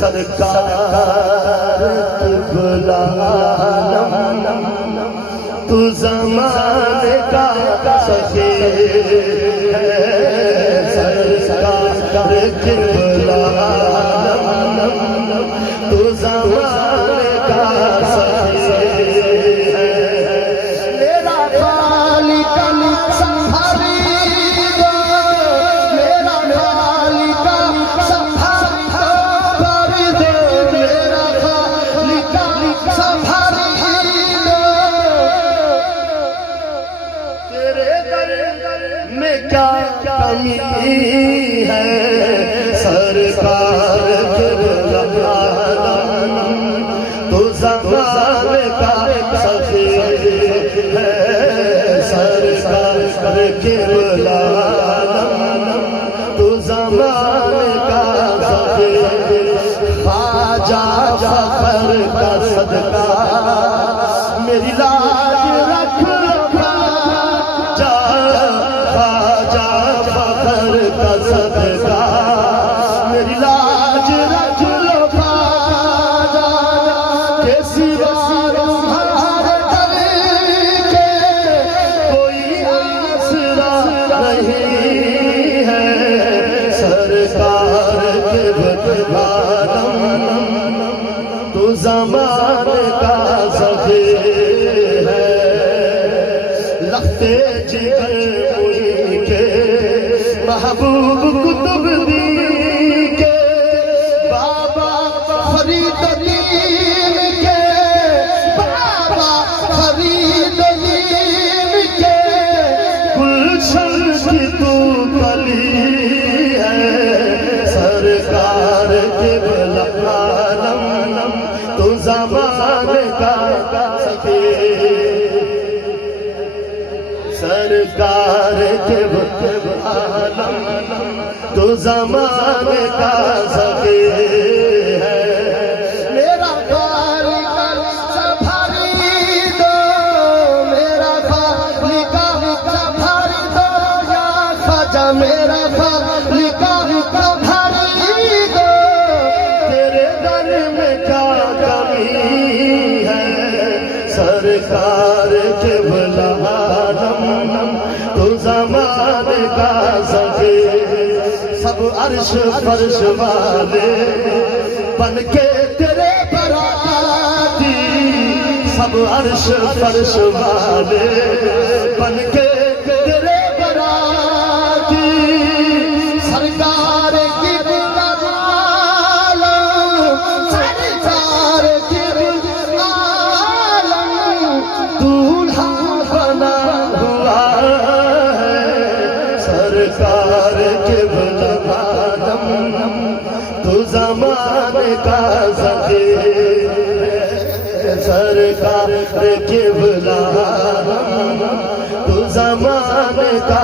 سرکار قبلہ عالم تو زمانے کا سخی ہے سرکار قبلہ عالم تو زمانے کا سخی ہے میرا خالق سنبھالی دو میرا خالق سنبھالی دو میرا خالق سنبھالی دو تیرے در میں کیا کمی ہے سرکار قبلہ عالم تو زمانے کا سخی ہے سرکار قبلہ عالم تو زمانے کا سخی خواجہ فخر کا صدقہ میری لاج رکھ خواجہ فخر کا صدقہ میری لاج رکھ لو خواجہ کہ سوا تمہارے در کے کوئی آسرا نہیں ہے سرکار قبلہ عالم تو زمانے کا سخی ہے لختے جگر ان کے محبوب کتب دی کے بابا فرید دین کے بابا فرید دین کے گلشن کی تو کلی ہے سرکار قبلہ عالم تو زمانے کا سخی سرکار قبلہ عالم تو زمانے کا سخی ہے میرا خالق سنبھالی دو میرا خالق سنبھالی دو یا خواجہ میرا خالق سنبھالی دو تیرے در میں کیا کمی ہے سرکار قبلہ عالم تو زمانے کا سخی سب عرش فرش والے بن کے تیرے براتی سب عرش فرش والے بن کے تیرے براتی سرکار قبلہ عالم سرکار قبلہ عالم دولہا بنا ہوا ہے سرکار قبلہ عالم تو زمانے کا سخی ہے سرکار قبلہ عالم تو زمانے کا